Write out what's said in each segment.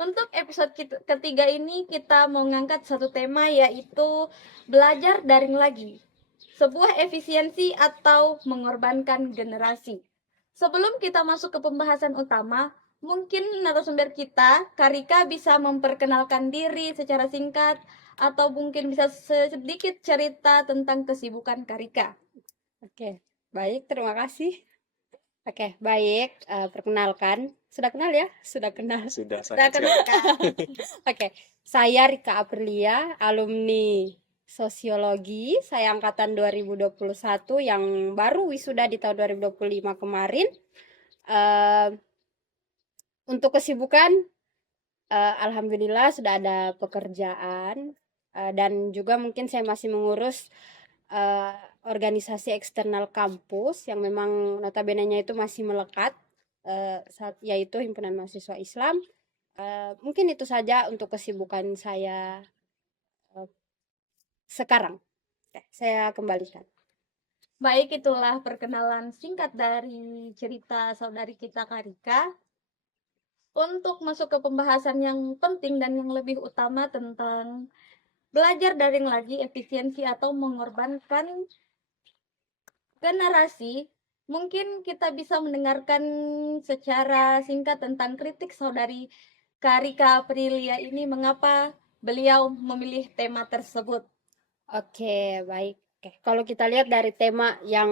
Untuk episode ketiga ini kita mau ngangkat satu tema, yaitu belajar daring lagi. Sebuah efisiensi atau mengorbankan generasi. Sebelum kita masuk ke pembahasan utama, mungkin narasumber kita, Karika, bisa memperkenalkan diri secara singkat atau mungkin bisa sedikit cerita tentang kesibukan Karika. Oke, baik, terima kasih. Oke, baik, perkenalkan. Sudah kenal ya? Sudah kenal. Sudah Sudah sangat sekali. Karika. Oke, saya Rika Aprilia, alumni Sosiologi. Saya angkatan 2021 yang baru wisuda di tahun 2025 kemarin. Untuk kesibukan, alhamdulillah sudah ada pekerjaan, dan juga mungkin saya masih mengurus organisasi eksternal kampus yang memang notabene-nya itu masih melekat, yaitu Himpunan Mahasiswa Islam. Mungkin itu saja untuk kesibukan saya sekarang. Saya kembalikan. Baik, itulah perkenalan singkat dari cerita saudari kita Karika. Untuk masuk ke pembahasan yang penting dan yang lebih utama tentang belajar daring lagi, efisiensi atau mengorbankan generasi, mungkin kita bisa mendengarkan secara singkat tentang kritik saudari Karika Aprilia ini, mengapa beliau memilih tema tersebut. Oke, baik. Oke, kalau kita lihat dari tema yang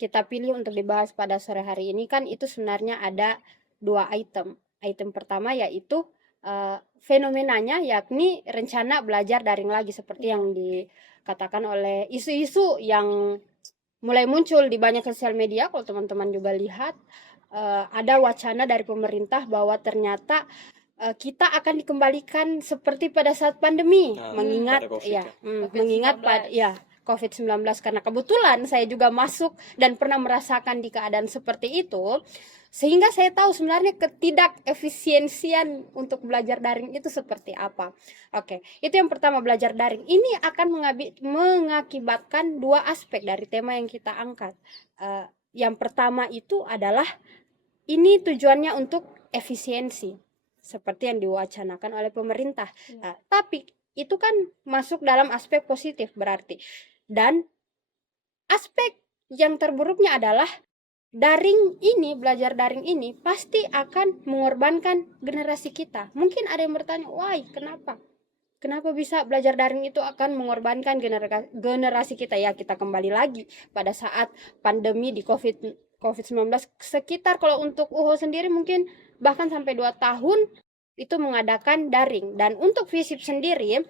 kita pilih untuk dibahas pada sore hari ini kan itu sebenarnya ada dua item. Item pertama yaitu fenomenanya, yakni rencana belajar daring lagi seperti yang dikatakan oleh isu-isu yang mulai muncul di banyak sosial media. Kalau teman-teman juga lihat, ada wacana dari pemerintah bahwa ternyata kita akan dikembalikan seperti pada saat pandemi, mengingat pada COVID ya, ya. mengingat COVID-19. COVID-19, karena kebetulan saya juga masuk dan pernah merasakan di keadaan seperti itu, sehingga saya tahu sebenarnya ketidakefisiensian untuk belajar daring itu seperti apa. Oke, itu yang pertama, belajar daring ini akan mengakibatkan dua aspek dari tema yang kita angkat. Yang pertama itu adalah ini tujuannya untuk efisiensi seperti yang diwacanakan oleh pemerintah. Nah, tapi itu kan masuk dalam aspek positif berarti. Dan aspek yang terburuknya adalah belajar daring ini pasti akan mengorbankan generasi kita. Mungkin ada yang bertanya, wah kenapa? Kenapa bisa belajar daring itu akan mengorbankan generasi kita? Ya, kita kembali lagi pada saat pandemi di COVID-19, sekitar kalau untuk UHO sendiri mungkin bahkan sampai 2 tahun itu mengadakan daring. Dan untuk FISIP sendiri,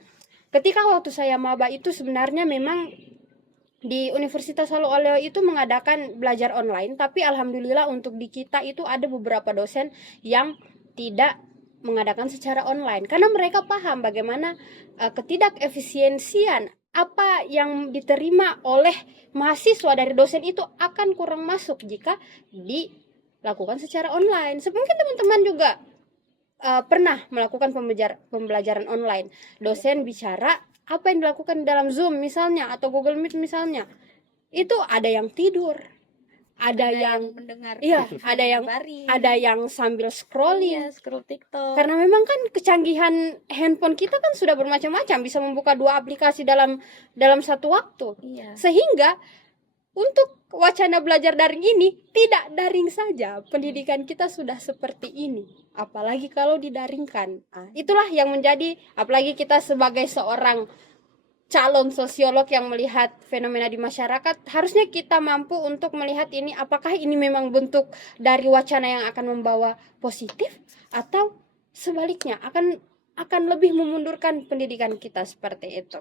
ketika waktu saya maba itu sebenarnya memang di Universitas Solo Oleo itu mengadakan belajar online, tapi alhamdulillah untuk di kita itu ada beberapa dosen yang tidak mengadakan secara online karena mereka paham bagaimana ketidakefisiensian apa yang diterima oleh mahasiswa dari dosen itu akan kurang masuk jika dilakukan secara online. Mungkin teman-teman juga pernah melakukan pembelajaran online. Dosen bicara apa yang dilakukan dalam Zoom misalnya atau Google Meet misalnya, itu ada yang tidur, ada yang mendengar, iya, ada yang sambil scrolling, scroll TikTok. karena memang kan kecanggihan handphone kita kan sudah bermacam-macam, bisa membuka 2 aplikasi dalam satu waktu. Sehingga untuk wacana belajar daring ini tidak daring saja, pendidikan kita sudah seperti ini, apalagi kalau didaringkan. Itulah yang menjadi, apalagi kita sebagai seorang calon sosiolog yang melihat fenomena di masyarakat, harusnya kita mampu untuk melihat ini apakah ini memang bentuk dari wacana yang akan membawa positif atau sebaliknya akan lebih memundurkan pendidikan kita seperti itu.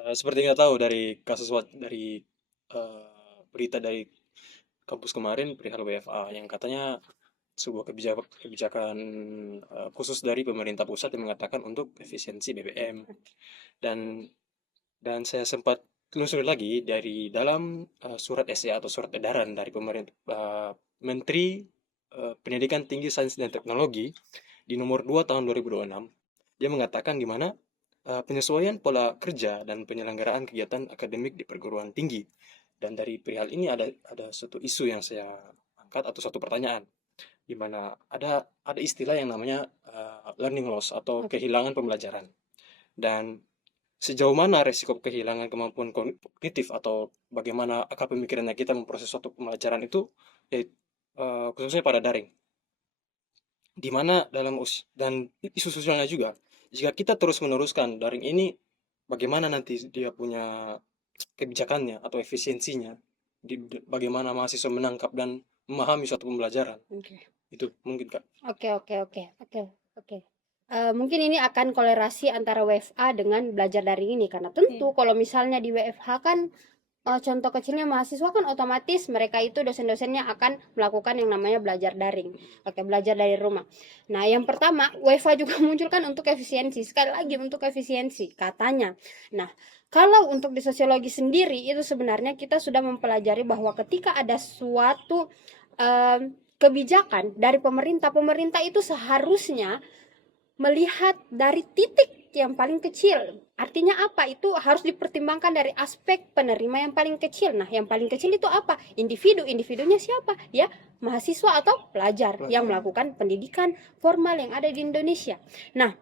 Seperti kita tahu dari dari berita dari kampus kemarin perihal WFA yang katanya sebuah kebijakan khusus dari pemerintah pusat yang mengatakan untuk efisiensi BBM, dan saya sempat telusuri lagi dari dalam surat SE atau surat edaran dari pemerintah Menteri Pendidikan Tinggi, Sains dan Teknologi di nomor 2 tahun 2026. Dia mengatakan di mana penyesuaian pola kerja dan penyelenggaraan kegiatan akademik di perguruan tinggi. Dan dari perihal ini ada suatu isu yang saya masyarakat atau suatu pertanyaan, di mana ada istilah yang namanya learning loss atau kehilangan pembelajaran. Dan sejauh mana resiko kehilangan kemampuan kognitif atau bagaimana akal pemikirannya kita memproses suatu pembelajaran itu, ya, khususnya pada daring. Di mana dan isu sosialnya juga, jika kita terus meneruskan daring ini, bagaimana nanti dia punya kebijakannya atau efisiensinya, bagaimana mahasiswa menangkap dan memahami suatu pembelajaran. Itu mungkin, Kak. Oke. Mungkin ini akan kolerasi antara WFA dengan belajar daring ini, karena tentu kalau misalnya di WFH kan contoh kecilnya mahasiswa kan otomatis mereka itu dosen-dosennya akan melakukan yang namanya belajar daring. Oke, belajar dari rumah. Nah, yang pertama WFH juga muncul kan untuk efisiensi. Sekali lagi untuk efisiensi katanya. Nah, kalau untuk di sosiologi sendiri itu sebenarnya kita sudah mempelajari bahwa ketika ada suatu kebijakan dari pemerintah itu seharusnya melihat dari titik yang paling kecil. Artinya apa? Itu harus dipertimbangkan dari aspek penerima yang paling kecil. Nah, yang paling kecil itu apa? Individunya siapa? Ya, mahasiswa atau pelajar yang melakukan pendidikan formal yang ada di Indonesia. Nah,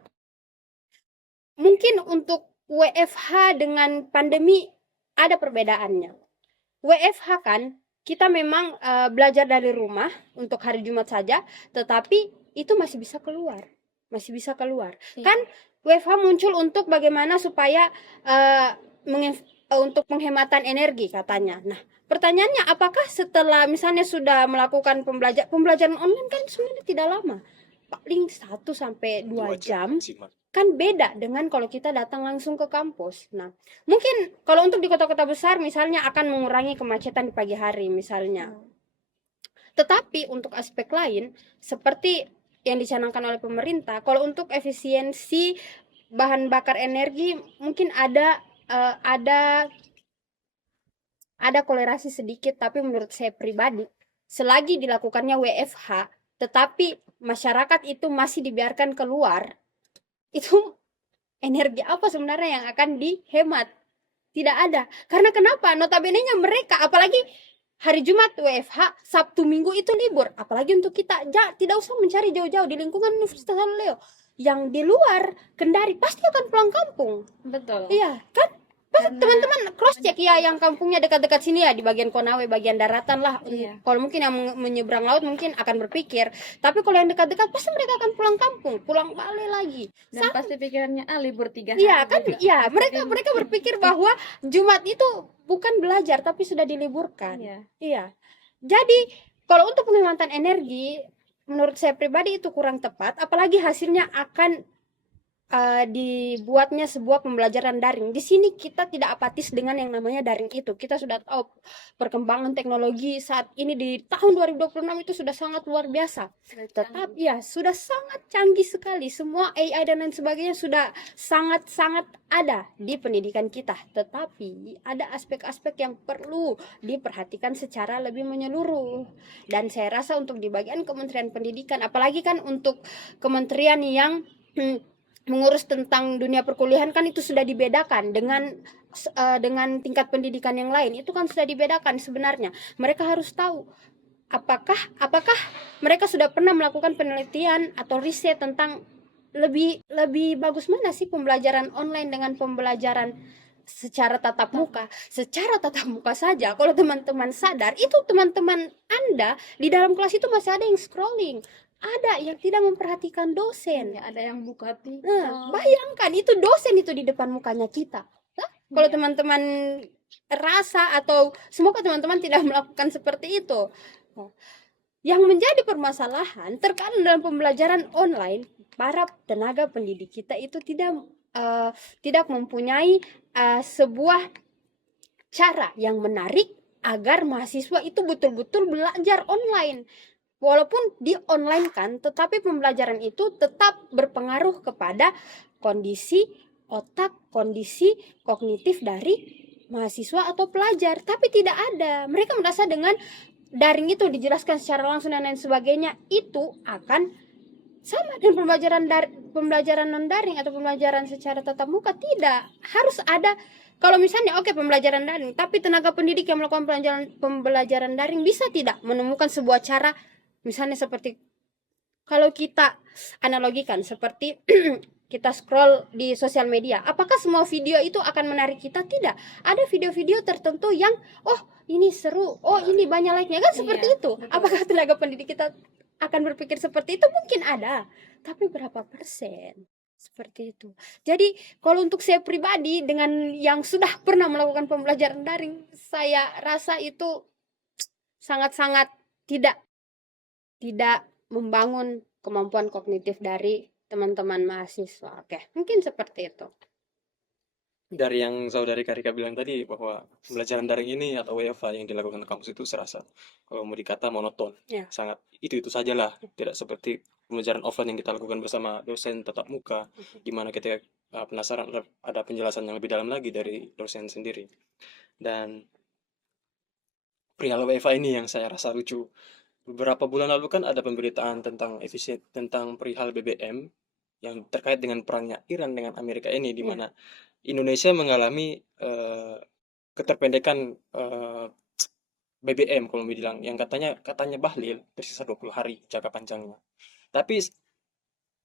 mungkin untuk WFH dengan pandemi ada perbedaannya. WFH kan kita memang belajar dari rumah untuk hari Jumat saja, tetapi itu masih bisa keluar. Kan WFH muncul untuk bagaimana supaya untuk penghematan energi katanya. Nah, pertanyaannya apakah setelah misalnya sudah melakukan pembelajaran online kan sebenarnya tidak lama, paling 1-2 jam. Kan beda dengan kalau kita datang langsung ke kampus. Nah, mungkin kalau untuk di kota-kota besar misalnya akan mengurangi kemacetan di pagi hari misalnya. Tetapi untuk aspek lain seperti yang dicanangkan oleh pemerintah, kalau untuk efisiensi bahan bakar energi mungkin ada kolerasi sedikit, tapi menurut saya pribadi selagi dilakukannya WFH tetapi masyarakat itu masih dibiarkan keluar, itu energi apa sebenarnya yang akan dihemat? Tidak ada. Karena kenapa? Notabene-nya mereka, apalagi hari Jumat WFH, Sabtu Minggu itu libur. Apalagi untuk kita, tidak usah mencari jauh-jauh di lingkungan Universitas Galileo. Yang di luar Kendari pasti akan pulang kampung. Betul. Iya, kan? Teman-teman cross check ya, yang kampungnya dekat-dekat sini ya, di bagian Konawe, bagian daratan lah. Iya. Kalau mungkin yang menyeberang laut mungkin akan berpikir, tapi kalau yang dekat-dekat pasti mereka akan pulang kampung, pulang balik lagi. Dan pasti pikirannya libur 3 hari. Iya kan, ya mereka berpikir bahwa Jumat itu bukan belajar tapi sudah diliburkan. Iya. Jadi kalau untuk penghematan energi, menurut saya pribadi itu kurang tepat, apalagi hasilnya akan dibuatnya sebuah pembelajaran daring. Di sini kita tidak apatis dengan yang namanya daring itu. Kita sudah tahu perkembangan teknologi saat ini di tahun 2026 itu sudah sangat luar biasa. Tetap ya sudah sangat canggih sekali. Semua AI dan lain sebagainya sudah sangat-sangat ada di pendidikan kita. Tetapi ada aspek-aspek yang perlu diperhatikan secara lebih menyeluruh. Dan saya rasa untuk di bagian Kementerian Pendidikan, apalagi kan untuk kementerian yang mengurus tentang dunia perkuliahan kan itu sudah dibedakan dengan tingkat pendidikan yang lain. Itu kan sudah dibedakan sebenarnya. Mereka harus tahu apakah mereka sudah pernah melakukan penelitian atau riset tentang lebih bagus mana sih pembelajaran online dengan pembelajaran secara tatap muka. Secara tatap muka saja, kalau teman-teman sadar, itu teman-teman Anda di dalam kelas itu masih ada yang scrolling, ada yang tidak memperhatikan dosen, ada yang buka TikTok. Nah, bayangkan itu dosen itu di depan mukanya kita. Kalau teman-teman rasa atau semoga teman-teman tidak melakukan seperti itu. Yang menjadi permasalahan terkadang dalam pembelajaran online, para tenaga pendidik kita itu tidak mempunyai sebuah cara yang menarik agar mahasiswa itu betul-betul belajar online. Walaupun di online kan, tetapi pembelajaran itu tetap berpengaruh kepada kondisi otak, kondisi kognitif dari mahasiswa atau pelajar. Tapi tidak ada. Mereka merasa dengan daring itu dijelaskan secara langsung dan lain sebagainya, itu akan sama dengan pembelajaran non daring atau pembelajaran secara tatap muka. Tidak, harus ada Kalau misalnya oke pembelajaran daring, tapi tenaga pendidik yang melakukan pembelajaran daring bisa tidak menemukan sebuah cara, misalnya seperti kalau kita analogikan seperti kita scroll di sosial media, apakah semua video itu akan menarik kita? Tidak. Ada video-video tertentu yang oh ini seru, oh ini banyak like-nya, kan seperti Iya, itu. betul. Apakah tenaga pendidik kita akan berpikir seperti itu? Mungkin ada, tapi berapa persen? Seperti itu. Jadi kalau untuk saya pribadi dengan yang sudah pernah melakukan pembelajaran daring, saya rasa itu sangat-sangat tidak membangun kemampuan kognitif dari teman-teman mahasiswa. Oke, mungkin seperti itu. Dari yang saudari Karika bilang tadi bahwa pembelajaran daring ini atau WFH yang dilakukan di kampus itu serasa kalau mau dikata monoton, Ya. sangat itu sajalah, tidak seperti pembelajaran offline yang kita lakukan bersama dosen tatap muka, di mana ketika penasaran ada penjelasan yang lebih dalam lagi dari dosen sendiri. Dan perihal WFH ini yang saya rasa lucu. Beberapa bulan lalu kan ada pemberitaan tentang perihal BBM yang terkait dengan perangnya Iran dengan Amerika ini, di Iya. mana Indonesia mengalami keterpendekan BBM kalau bilang, yang katanya bahlil tersisa 20 hari jangka panjangnya. Tapi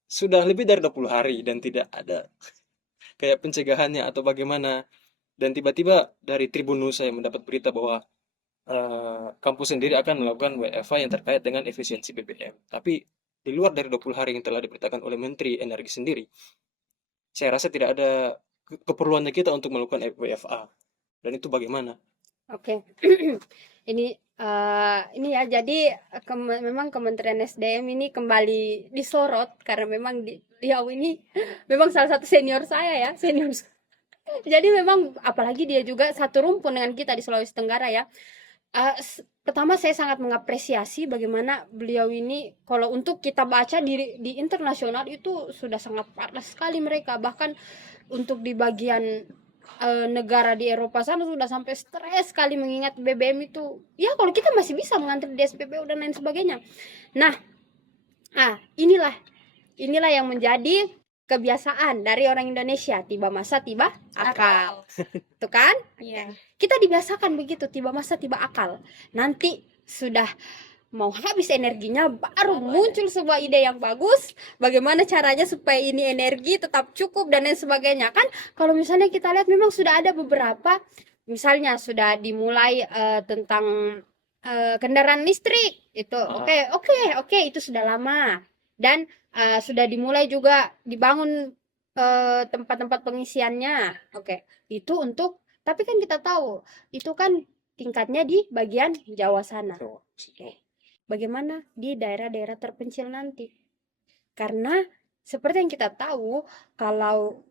sudah lebih dari 20 hari dan tidak ada kayak pencegahannya atau bagaimana. Dan tiba-tiba dari Tribun News saya mendapat berita bahwa kampus sendiri akan melakukan WFH yang terkait dengan efisiensi BBM. Tapi di luar dari 20 hari yang telah diberitakan oleh Menteri Energi sendiri, saya rasa tidak ada keperluannya kita untuk melakukan WFA. Dan itu bagaimana? Oke. ini ya, jadi memang Kementerian SDM ini kembali disorot karena memang beliau ini memang salah satu senior saya ya, senior. Jadi memang apalagi dia juga satu rumpun dengan kita di Sulawesi Tenggara ya. Pertama saya sangat mengapresiasi bagaimana beliau ini, kalau untuk kita baca di internasional itu sudah sangat panas sekali mereka, bahkan untuk di bagian negara di Eropa sana sudah sampai stres sekali mengingat BBM itu. Ya kalau kita masih bisa mengantri di SPBU dan lain sebagainya. Nah, inilah yang menjadi kebiasaan dari orang Indonesia, tiba masa tiba akal. Tuh kan? Iya. Kita dibiasakan begitu, tiba masa tiba akal. Nanti sudah mau habis energinya baru muncul sebuah ide yang bagus, bagaimana caranya supaya ini energi tetap cukup dan lain sebagainya. Kan kalau misalnya kita lihat memang sudah ada beberapa, misalnya sudah dimulai tentang kendaraan listrik itu. Oke, itu sudah lama. Dan sudah dimulai juga dibangun tempat-tempat pengisiannya. Oke, itu untuk, tapi kan kita tahu itu kan tingkatnya di bagian Jawa sana. Oke. Bagaimana di daerah-daerah terpencil nanti? Karena seperti yang kita tahu, kalau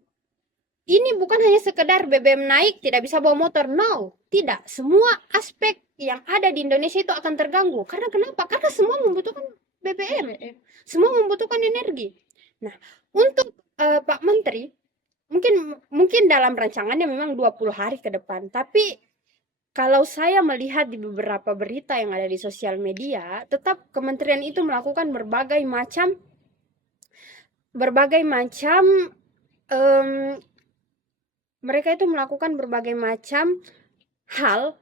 ini bukan hanya sekedar BBM naik tidak bisa bawa motor, no, tidak. Semua aspek yang ada di Indonesia itu akan terganggu. Karena kenapa? Karena semua membutuhkan BBM. Semua membutuhkan energi. Nah, untuk Pak Menteri, mungkin dalam rancangannya memang 20 hari ke depan, tapi kalau saya melihat di beberapa berita yang ada di sosial media, tetap kementerian itu melakukan berbagai macam mereka itu melakukan berbagai macam hal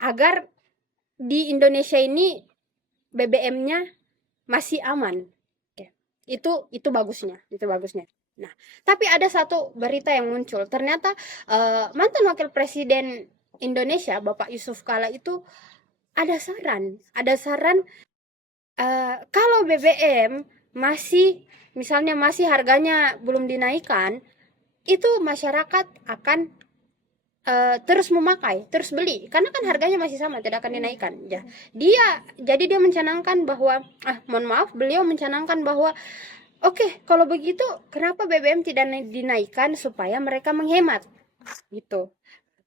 agar di Indonesia ini BBM-nya masih aman. Oke. Itu bagusnya. Nah, tapi ada satu berita yang muncul. Ternyata mantan wakil presiden Indonesia Bapak Yusuf Kala itu ada saran kalau BBM misalnya masih harganya belum dinaikkan, itu masyarakat akan terus memakai, terus beli, karena kan harganya masih sama, tidak akan dinaikkan. Jadi dia mencanangkan bahwa beliau mencanangkan bahwa oke, kalau begitu kenapa BBM tidak dinaikkan supaya mereka menghemat gitu.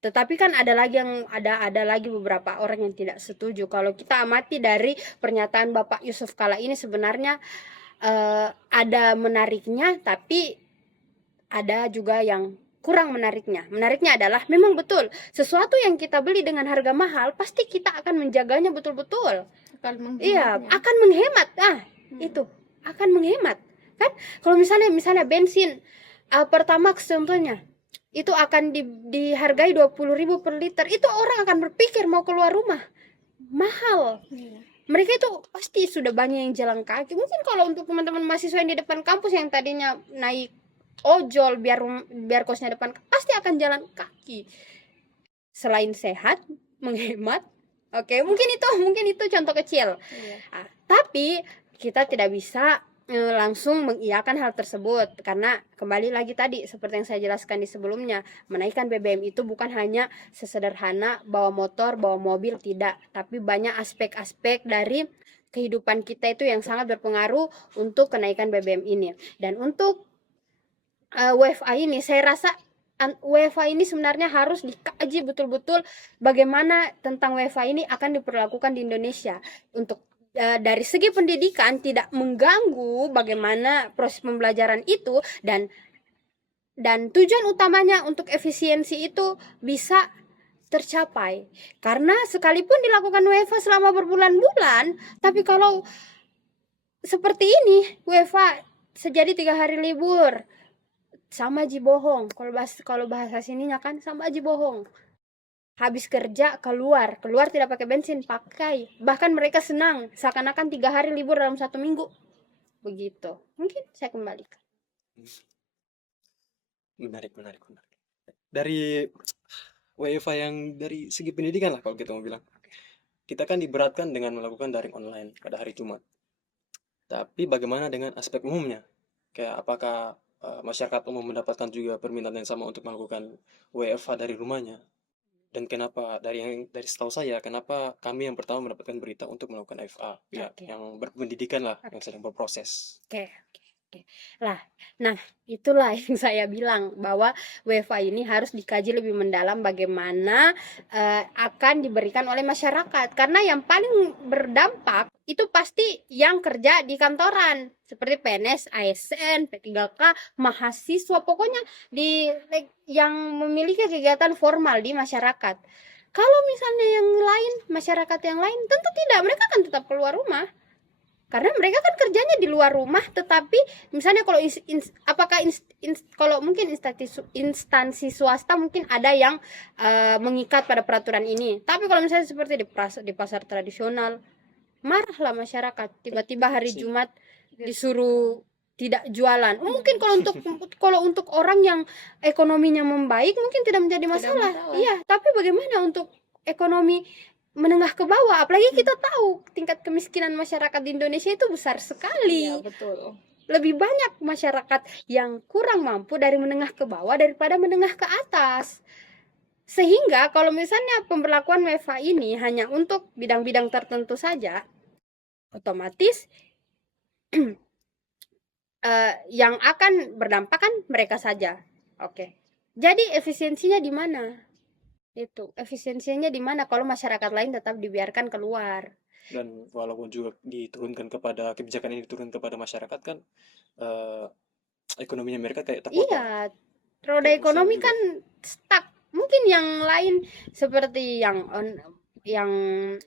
Tetapi kan ada lagi beberapa orang yang tidak setuju. Kalau kita amati dari pernyataan Bapak Yusuf Kala ini, sebenarnya ada menariknya, tapi ada juga yang kurang menariknya. Menariknya adalah memang betul sesuatu yang kita beli dengan harga mahal pasti kita akan menjaganya betul-betul. Akan menghemat. Itu akan menghemat. Kan kalau misalnya bensin Pertamax contohnya, itu akan dihargai 20.000 per liter, itu orang akan berpikir mau keluar rumah mahal. Mereka itu pasti sudah banyak yang jalan kaki. Mungkin kalau untuk teman-teman mahasiswa yang di depan kampus yang tadinya naik ojol biar kosnya depan, pasti akan jalan kaki. Selain sehat, menghemat, oke, mungkin itu contoh kecil. Iya. Tapi kita tidak bisa langsung mengiyakan hal tersebut, karena kembali lagi tadi seperti yang saya jelaskan di sebelumnya, menaikkan BBM itu bukan hanya sesederhana bawa motor, bawa mobil, tidak, tapi banyak aspek-aspek dari kehidupan kita itu yang sangat berpengaruh untuk kenaikan BBM ini. Dan untuk WFA ini, saya rasa WFA ini sebenarnya harus dikaji betul-betul bagaimana tentang WFA ini akan diperlakukan di Indonesia untuk dari segi pendidikan tidak mengganggu bagaimana proses pembelajaran itu, dan tujuan utamanya untuk efisiensi itu bisa tercapai. Karena sekalipun dilakukan WFA selama berbulan-bulan, tapi kalau seperti ini WFA sejadi 3 hari libur, sama aja bohong. Kalau bahasa sininya kan sama aja bohong. Habis kerja keluar tidak pakai bensin, pakai, bahkan mereka senang seakan-akan 3 hari libur dalam 1 minggu, begitu. Mungkin saya kembalikan. Menarik. Dari WFA yang dari segi pendidikan lah kalau kita mau bilang. Kita kan diberatkan dengan melakukan daring online pada hari Jumat. Tapi bagaimana dengan aspek umumnya? Kayak apakah masyarakat umum mendapatkan juga permintaan yang sama untuk melakukan WFA dari rumahnya? Dan kenapa dari setahu saya, kenapa kami yang pertama mendapatkan berita untuk melakukan FA Oke. yang berpendidikan lah, yang sedang berproses. Oke. Nah, itulah yang saya bilang bahwa WFA ini harus dikaji lebih mendalam bagaimana akan diberikan oleh masyarakat, karena yang paling berdampak itu pasti yang kerja di kantoran seperti PNS, ASN, P3K, mahasiswa, pokoknya yang memiliki kegiatan formal di masyarakat. Kalau misalnya yang lain, masyarakat yang lain, tentu tidak, mereka akan tetap keluar rumah. Karena mereka kan kerjanya di luar rumah, tetapi misalnya kalau mungkin instansi swasta mungkin ada yang mengikat pada peraturan ini. Tapi kalau misalnya seperti di pasar tradisional, marahlah masyarakat. Tiba-tiba hari Jumat disuruh tidak jualan. Mungkin kalau untuk orang yang ekonominya membaik mungkin tidak menjadi masalah. Iya, tapi bagaimana untuk ekonomi menengah ke bawah, apalagi kita tahu tingkat kemiskinan masyarakat di Indonesia itu besar sekali. Iya, betul. Lebih banyak masyarakat yang kurang mampu dari menengah ke bawah daripada menengah ke atas. Sehingga kalau misalnya pemberlakuan WFA ini hanya untuk bidang-bidang tertentu saja, otomatis yang akan berdampak kan mereka saja. Oke. Jadi efisiensinya di mana? Itu efisiensinya di mana kalau masyarakat lain tetap dibiarkan keluar. Dan walaupun juga kebijakan ini diturunkan kepada masyarakat kan, ekonominya mereka kayak terpotong. Iya, roda ekonomi kan stuck. Mungkin yang lain seperti yang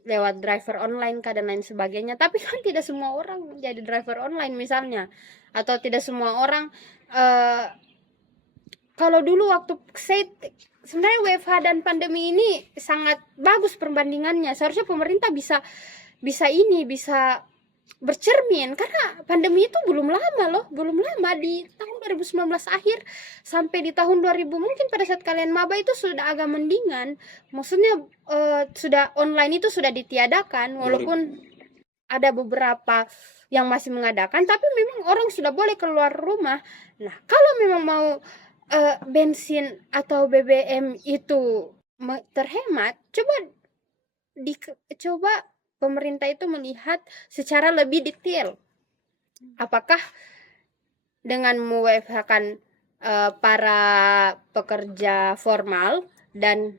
lewat driver online dan lain sebagainya, tapi kan tidak semua orang menjadi driver online misalnya, atau tidak semua orang kalau dulu waktu sebenarnya WFH dan pandemi ini sangat bagus perbandingannya. Seharusnya pemerintah bisa bercermin, karena pandemi itu belum lama di tahun 2019 akhir sampai di tahun 2000 mungkin pada saat kalian maba itu sudah agak mendingan. Maksudnya sudah online itu sudah ditiadakan, walaupun ada beberapa yang masih mengadakan, tapi memang orang sudah boleh keluar rumah. Nah, kalau memang mau bensin atau BBM itu terhemat, coba pemerintah itu melihat secara lebih detail. Apakah dengan mewfh-kan para pekerja formal dan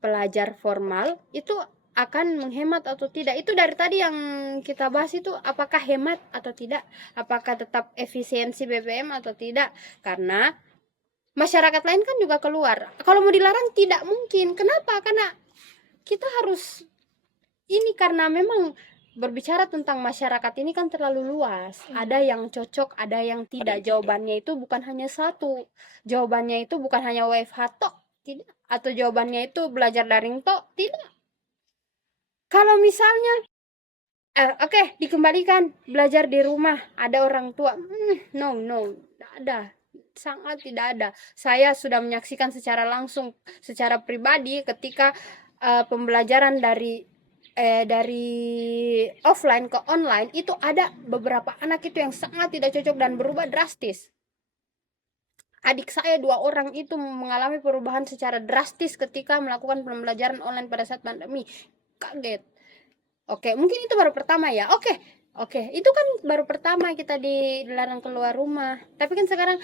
pelajar formal itu akan menghemat atau tidak. Itu dari tadi yang kita bahas itu, apakah hemat atau tidak, apakah tetap efisiensi BBM atau tidak. Karena masyarakat lain kan juga keluar. Kalau mau dilarang tidak mungkin. Kenapa? Karena kita harus karena memang berbicara tentang masyarakat ini kan terlalu luas. Ada yang cocok, ada yang Ada tidak. yang tidak. Jawabannya itu bukan hanya satu. Jawabannya itu bukan hanya WFH tok, tidak. Atau jawabannya itu belajar daring tok, tidak. Kalau misalnya oke, dikembalikan belajar di rumah, ada orang tua. No, tidak ada. Sangat tidak ada. Saya sudah menyaksikan secara langsung, secara pribadi ketika pembelajaran dari offline ke online itu ada beberapa anak itu yang sangat tidak cocok dan berubah drastis. Adik saya 2 orang itu mengalami perubahan secara drastis ketika melakukan pembelajaran online pada saat pandemi. Kaget. Oke, mungkin itu baru pertama ya. Oke, itu kan baru pertama kita dilarang keluar rumah. Tapi kan sekarang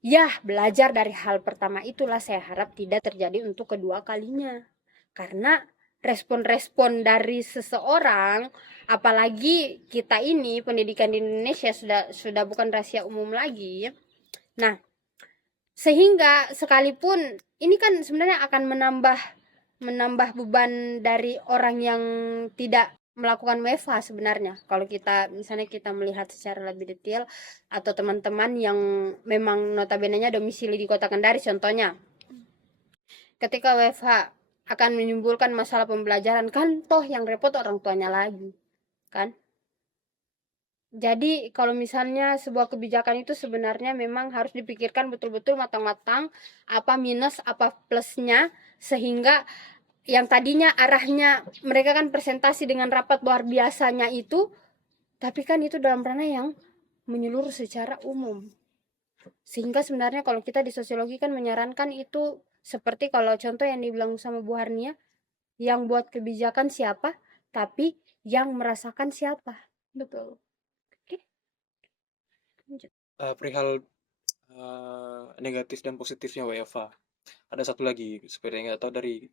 ya belajar dari hal pertama itulah saya harap tidak terjadi untuk kedua kalinya. Karena respon-respon dari seseorang, apalagi kita ini pendidikan di Indonesia sudah bukan rahasia umum lagi. Nah, sehingga sekalipun ini kan sebenarnya akan menambah beban dari orang yang tidak melakukan WFH sebenarnya. Kalau kita misalnya kita melihat secara lebih detail, atau teman-teman yang memang notabene-nya domisili di Kota Kendari contohnya, ketika WFH akan menimbulkan masalah pembelajaran, kan toh yang repot orang tuanya lagi, kan? Jadi kalau misalnya sebuah kebijakan itu sebenarnya memang harus dipikirkan betul-betul matang-matang, apa minus apa plusnya, sehingga yang tadinya arahnya mereka kan presentasi dengan rapat luar biasanya itu, tapi kan itu dalam ranah yang menyeluruh secara umum. Sehingga sebenarnya kalau kita di sosiologi kan menyarankan itu seperti kalau contoh yang dibilang sama Bu Harnia, yang buat kebijakan siapa, tapi yang merasakan siapa. Betul. Oke, lanjut. Perihal negatif dan positifnya WFH. Ada satu lagi seperti yang nggak tahu dari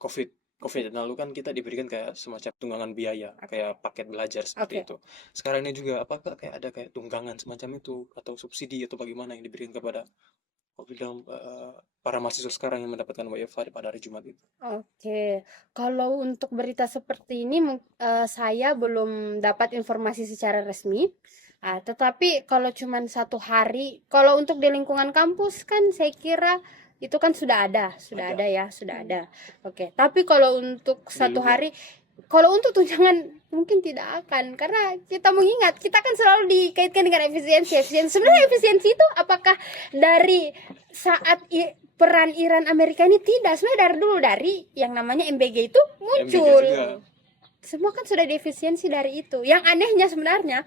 COVID dan lalu kan kita diberikan kayak semacam tunggangan biaya, kayak paket belajar seperti Oke. itu. Sekarang ini juga apakah kayak ada kayak tunggangan semacam itu atau subsidi atau bagaimana yang diberikan kepada para mahasiswa sekarang yang mendapatkan WFH pada hari Jumat itu? Oke, kalau untuk berita seperti ini saya belum dapat informasi secara resmi. Tetapi kalau cuman 1 hari, kalau untuk di lingkungan kampus kan saya kira itu kan sudah ada Ada. ya, sudah ada. Oke, tapi kalau untuk Di 1 luar. hari, kalau untuk tunjangan mungkin tidak akan, karena kita mengingat kita kan selalu dikaitkan dengan efisiensi. Sebenarnya efisiensi itu apakah dari saat peran Iran Amerika ini? Tidak, sebenarnya dari dulu, dari yang namanya MBG itu muncul. MBG juga. Semua kan sudah diefisiensi dari itu. Yang anehnya sebenarnya,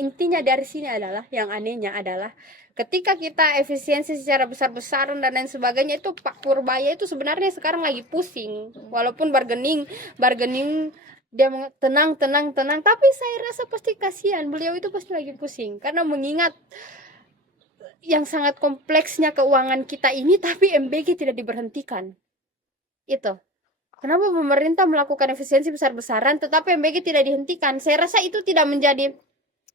intinya dari sini adalah, yang anehnya adalah ketika kita efisiensi secara besar-besaran dan lain sebagainya, itu Pak Purbaya itu sebenarnya sekarang lagi pusing. Walaupun bargaining dia tenang, tapi saya rasa pasti kasihan. Beliau itu pasti lagi pusing karena mengingat yang sangat kompleksnya keuangan kita ini, tapi MBG tidak diberhentikan. Itu kenapa pemerintah melakukan efisiensi besar-besaran tetapi MBG tidak dihentikan. Saya rasa itu tidak menjadi,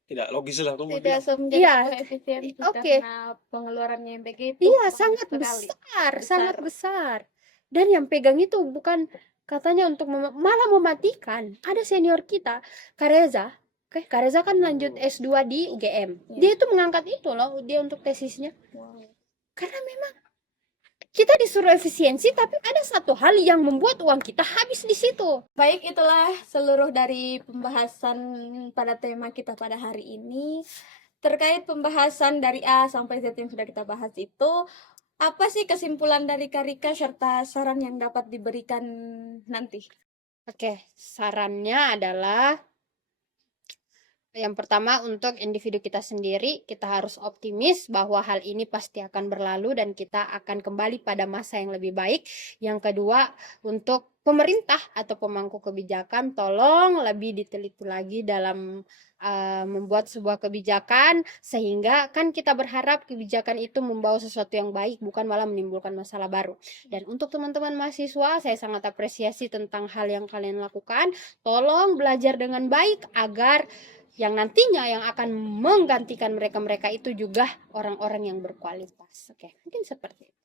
Tidak logis lah kamu Tidak bilang. menjadi Iya, sebuah efisiensi oke. karena pengeluarannya MBG itu iya banyak sangat sekali. sangat besar. Dan yang pegang itu bukan katanya untuk malah mematikan. Ada senior kita, Kareza. Oke, Kareza kan lanjut S2 di UGM. Dia itu mengangkat itu loh, dia untuk tesisnya. Wow. Karena memang kita disuruh efisiensi, tapi ada satu hal yang membuat uang kita habis di situ. Baik, itulah seluruh dari pembahasan pada tema kita pada hari ini. Terkait pembahasan dari A sampai Z yang sudah kita bahas itu, apa sih kesimpulan dari Karika serta saran yang dapat diberikan nanti? Oke, sarannya adalah yang pertama, untuk individu kita sendiri, kita harus optimis bahwa hal ini pasti akan berlalu dan kita akan kembali pada masa yang lebih baik. Yang kedua, untuk pemerintah atau pemangku kebijakan, tolong lebih diteliti lagi dalam membuat sebuah kebijakan, sehingga kan kita berharap kebijakan itu membawa sesuatu yang baik, bukan malah menimbulkan masalah baru. Dan untuk teman-teman mahasiswa, saya sangat apresiasi tentang hal yang kalian lakukan. Tolong belajar dengan baik agar yang nantinya yang akan menggantikan mereka itu juga orang-orang yang berkualitas. Oke, mungkin seperti itu.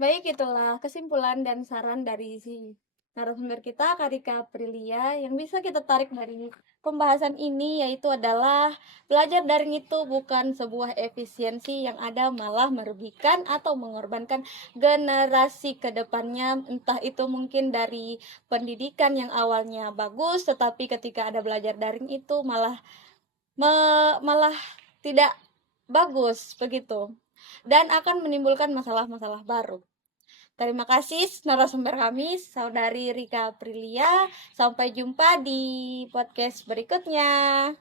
Baik, itulah kesimpulan dan saran dari si narasumber kita Kak Rika Aprilia. Yang bisa kita tarik dari pembahasan ini yaitu adalah belajar daring itu bukan sebuah efisiensi yang ada malah merugikan atau mengorbankan generasi ke depannya. Entah itu mungkin dari pendidikan yang awalnya bagus tetapi ketika ada belajar daring itu malah tidak bagus begitu dan akan menimbulkan masalah-masalah baru. Terima kasih narasumber kami, Saudari Rika Aprilia. Sampai jumpa di podcast berikutnya.